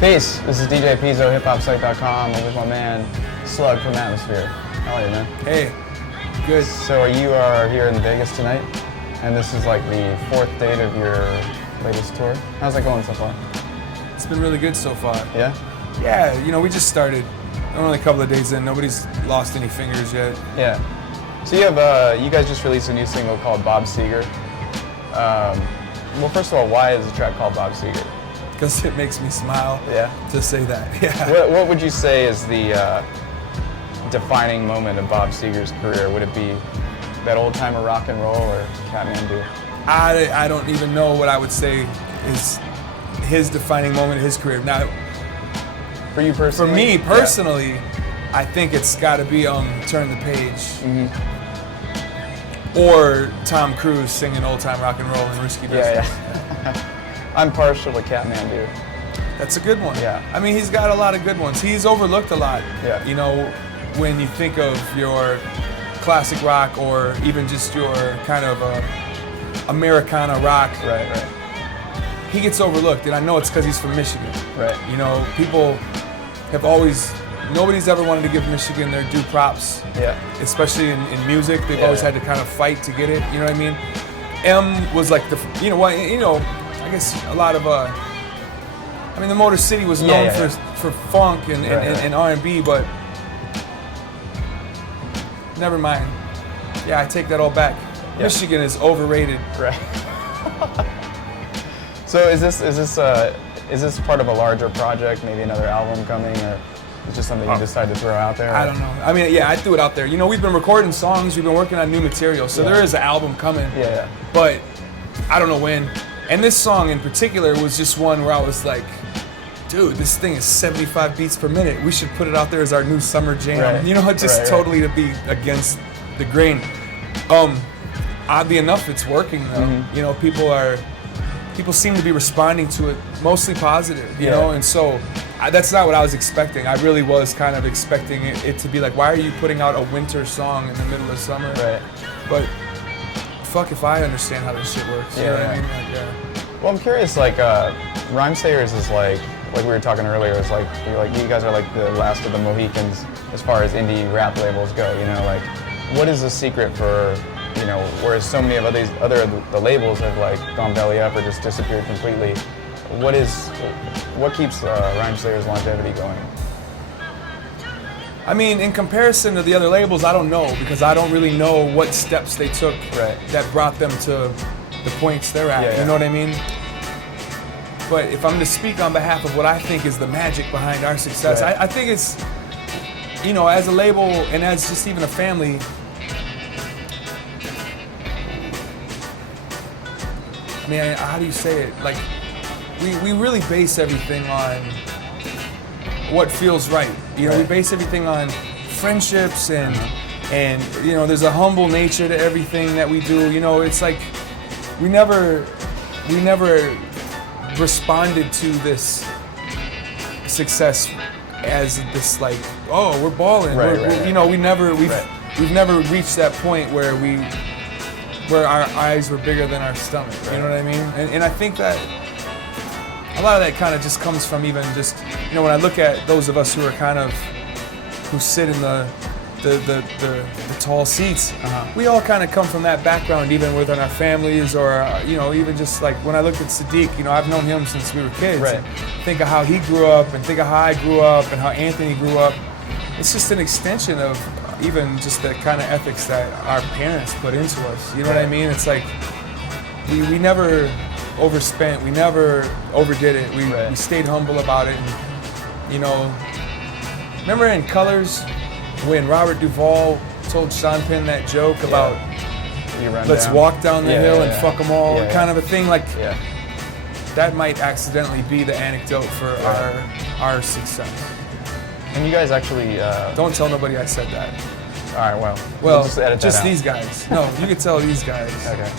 Peace, this is DJ Pizzo, hiphopsite.com. I'm with my man, Slug from Atmosphere. How are you, man? Hey, good. So you are here in Vegas tonight, and this is like the 4th date of your latest tour. How's it going so far? It's been really good so far. Yeah? Yeah, you know, we just started. Only a couple of days in. Nobody's lost any fingers yet. Yeah. So you guys just released a new single called Bob Seger. Well, first of all, why is the track called Bob Seger? Because it makes me smile to say that. Yeah. What would you say is the defining moment of Bob Seger's career? Would it be that old-timer rock and roll or Kathmandu? I don't even know what I would say is his defining moment of his career. Now, for you personally? For me personally, I think it's got to be Turn the Page. Mm-hmm. Or Tom Cruise singing old-time rock and roll in Risky Business. Yeah. I'm partial to Kathmandu. That's a good one. Yeah. I mean, he's got a lot of good ones. He's overlooked a lot. Yeah. You know, when you think of your classic rock or even just your kind of Americana rock. Right. He gets overlooked, and I know it's because he's from Michigan. Right. You know, people have always, nobody's ever wanted to give Michigan their due props. Yeah. Especially in music. They've always had to kind of fight to get it. You know what I mean? M was like I guess a lot of, the Motor City was known for funk and R&B, but never mind. Yeah, I take that all back. Yeah. Michigan is overrated. Right. So is this part of a larger project, maybe another album coming, or it's just something you decided to throw out there? I don't know. I mean, yeah, I threw it out there. You know, we've been recording songs, we've been working on new material, so there is an album coming. Yeah. But I don't know when. And this song in particular was just one where I was like, dude, this thing is 75 beats per minute. We should put it out there as our new summer jam. Right. You know, just totally to be against the grain. Oddly enough, it's working though. Mm-hmm. You know, people seem to be responding to it mostly positive, you know, and so that's not what I was expecting. I really was kind of expecting it to be like, why are you putting out a winter song in the middle of summer? Right. But fuck if I understand how this shit works. You know what I mean? Well, I'm curious, like, Rhymesayers is like we were talking earlier, it's like, you guys are like the last of the Mohicans as far as indie rap labels go, you know, like, what is the secret for, you know, whereas so many of the labels have like gone belly up or just disappeared completely, what keeps Rhymesayers' longevity going? I mean, in comparison to the other labels, I don't know, because I don't really know what steps they took that brought them to the points they're at, you know what I mean? But if I'm to speak on behalf of what I think is the magic behind our success, I think it's, you know, as a label and as just even a family, I mean, how do you say it? Like, we really base everything on what feels right. You know, we base everything on friendships and you know, there's a humble nature to everything that we do. You know, it's like we never responded to this success as this like, oh, we're balling. You know, we've never reached that point where our eyes were bigger than our stomach. You know what I mean? And I think that a lot of that kind of just comes from even just, you know, when I look at those of us who sit in the tall seats, we all kind of come from that background, even within our families, or you know, even just like when I look at Sadiq, you know, I've known him since we were kids. And think of how he grew up, and think of how I grew up, and how Anthony grew up. It's just an extension of even just the kind of ethics that our parents put into us. You know what I mean? It's like we never overspent, we never overdid it. We stayed humble about it. And, you know, remember in Colors when Robert Duvall told Sean Penn that joke about let's walk down the hill and fuck them all, kind of a thing, like that might accidentally be the anecdote for our success. And you guys actually don't tell nobody I said that. All right, well, Well, just edit that just out. these guys. No, you could tell these guys. Okay.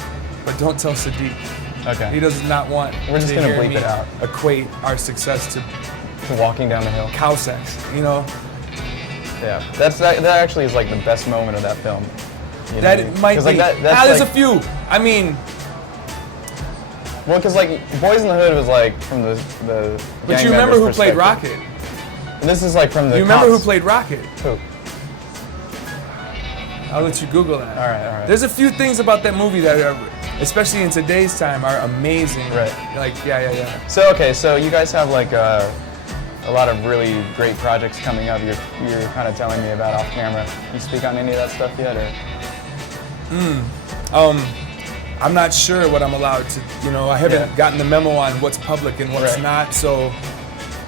But don't tell Sadiq. Okay. He does not want We're just to gonna hear bleep me it out. equate our success to Walking down the hill. cow sex, you know? Yeah. That actually is like the best moment of that film. You know That what I mean? might 'Cause, be. like, that's there's like, a few. I mean, well, because like Boys in the Hood was like from the but gang you remember members' who played perspective. Rocket? And this is like from the You remember cops. who played Rocket? Who? I'll let you Google that. All right. There's a few things about that movie that are, especially in today's time, are amazing. Right. Like, yeah. So you guys have like a lot of really great projects coming up. You're kind of telling me about off camera. You speak on any of that stuff yet, or? I'm not sure what I'm allowed to, I haven't gotten the memo on what's public and what's Right. not, so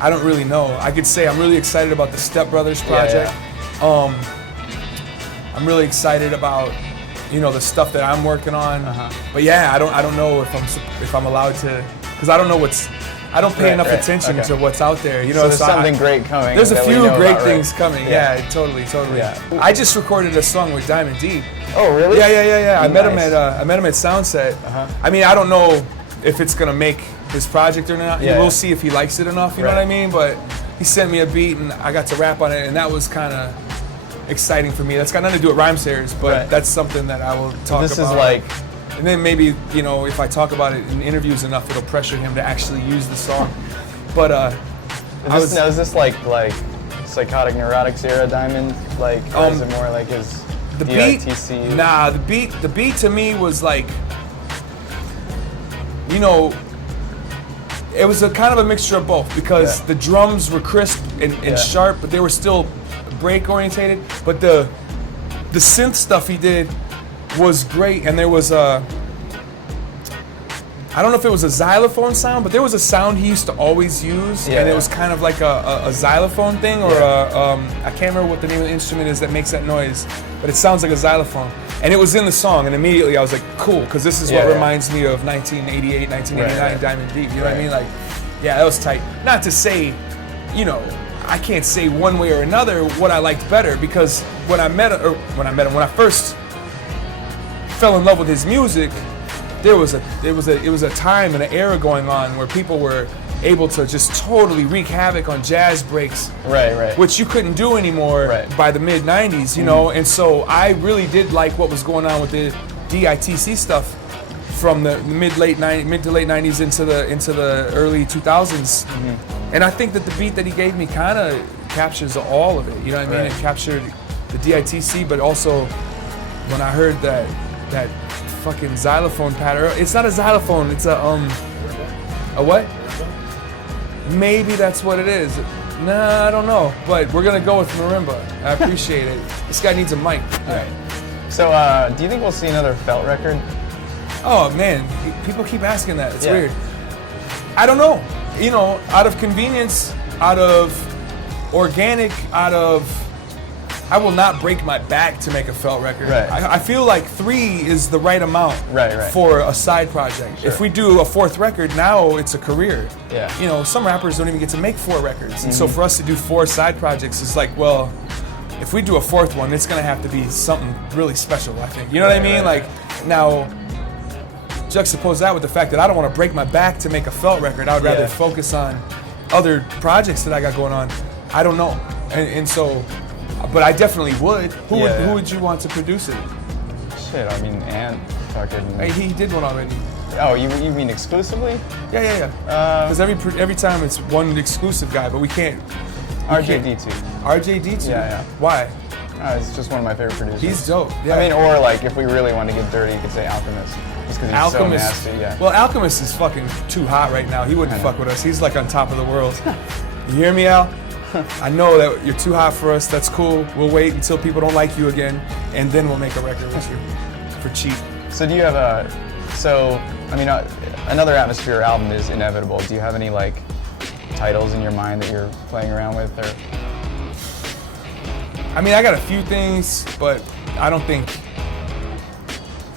I don't really know. I could say I'm really excited about the Step Brothers project. I'm really excited about, the stuff that I'm working on. But yeah, I don't know if I'm allowed to, because I don't know I don't pay enough attention to what's out there. So there's something great coming. There's a that we few know great about, things right? coming. Yeah, totally. Yeah. I just recorded a song with Diamond D. Oh, really? Yeah. I met him Nice. at Soundset. I mean, I don't know if it's gonna make his project or not. Yeah. We'll see if he likes it enough. You know what I mean? But he sent me a beat and I got to rap on it, and that was kind of exciting for me. That's got nothing to do with Rhyme Sayers, but that's something that I will talk This about. is like. And then maybe, if I talk about it in interviews enough, it'll pressure him to actually use the song. But Is this like Psychotic Neurotics era Diamond? Like, or is it more like his the beat? DITC? Nah, the beat to me was like, it was a kind of a mixture of both, because the drums were crisp and sharp, but they were still break orientated. But the synth stuff he did was great, and there was I don't know if it was a xylophone sound, but there was a sound he used to always use, and it was kind of like a xylophone thing, or I can't remember what the name of the instrument is that makes that noise, but it sounds like a xylophone. And it was in the song, and immediately I was like, cool, because this is what reminds me of 1988, 1989 Diamond Deep. You know what I mean? Like, yeah, that was tight. Not to say, I can't say one way or another what I liked better, because when I first fell in love with his music, it was a time and an era going on where people were able to just totally wreak havoc on jazz breaks, right, which you couldn't do anymore by the mid '90s, And so I really did like what was going on with the DITC stuff from the mid to late '90s into the early 2000s, and I think that the beat that he gave me kind of captures all of it. You know what I mean? It captured the DITC, but also when I heard that fucking xylophone pattern. It's not a xylophone, it's a what? Maybe that's what it is. Nah, I don't know. But we're gonna go with marimba. I appreciate it. This guy needs a mic. All right. So do you think we'll see another Felt record? Oh man, people keep asking that. It's weird. I don't know. Out of convenience, out of organic, I will not break my back to make a Felt record. Right. I feel like 3 is the right amount for a side project. If we do a 4th record, now it's a career. Yeah. Some rappers don't even get to make 4 records. And so for us to do 4 side projects, it's like, well, if we do a 4th one, it's gonna have to be something really special, I think. You know what I mean? Like, now, juxtapose that with the fact that I don't want to break my back to make a Felt record. I would rather focus on other projects that I got going on. I don't know. And so, but I definitely would. Who would you want to produce it? Shit, I mean, Ant fucking. Hey, he did one already. Oh, you mean exclusively? Yeah. Because every time it's one exclusive guy, but we can't. RJD2. RJD2? Yeah. Why? It's just one of my favorite producers. He's dope. Yeah. I mean, or like if we really want to get dirty, you could say Alchemist. Just because he's Alchemist. so nasty, yeah. Well, Alchemist is fucking too hot right now. He wouldn't fuck with us. He's like on top of the world. You hear me, Al? I know that you're too hot for us. That's cool. We'll wait until people don't like you again, and then we'll make a record with you for cheap. So do you have another Atmosphere album is inevitable. Do you have any like titles in your mind that you're playing around with, or? I mean, I got a few things, but I don't think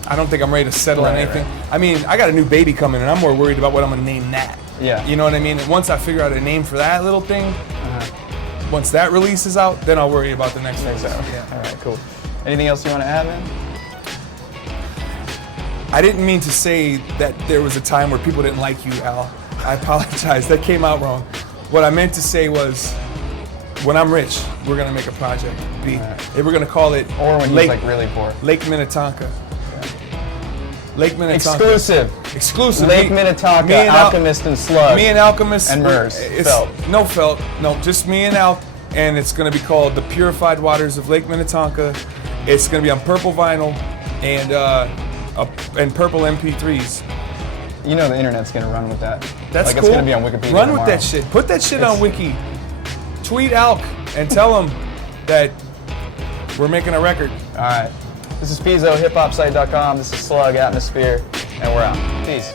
I'm ready to settle on anything. Right. I mean, I got a new baby coming, and I'm more worried about what I'm gonna name that. Yeah. You know what I mean? And once I figure out a name for that little thing, once that releases out, then I'll worry about the next release. Yeah. All right, cool. Anything else you want to add, man? I didn't mean to say that there was a time where people didn't like you, Al. I apologize. That came out wrong. What I meant to say was, when I'm rich, we're gonna make a project. B. Right. And we're gonna call it. Or when he's like really poor. Lake Minnetonka. Lake Minnetonka. Exclusive. Lake Minnetonka, Alchemist and Slug. Me and Alchemist. And Mers. Felt. No felt. No, just me and Al. And it's going to be called The Purified Waters of Lake Minnetonka. It's going to be on purple vinyl and purple MP3s. You know the internet's going to run with that. That's like cool. It's going to be on Wikipedia Run tomorrow. with that shit. Put that shit on Wiki. Tweet Alk and tell him that we're making a record. All right. This is Pizzo, hiphopsite.com. This is Slug, Atmosphere, and we're out. Peace.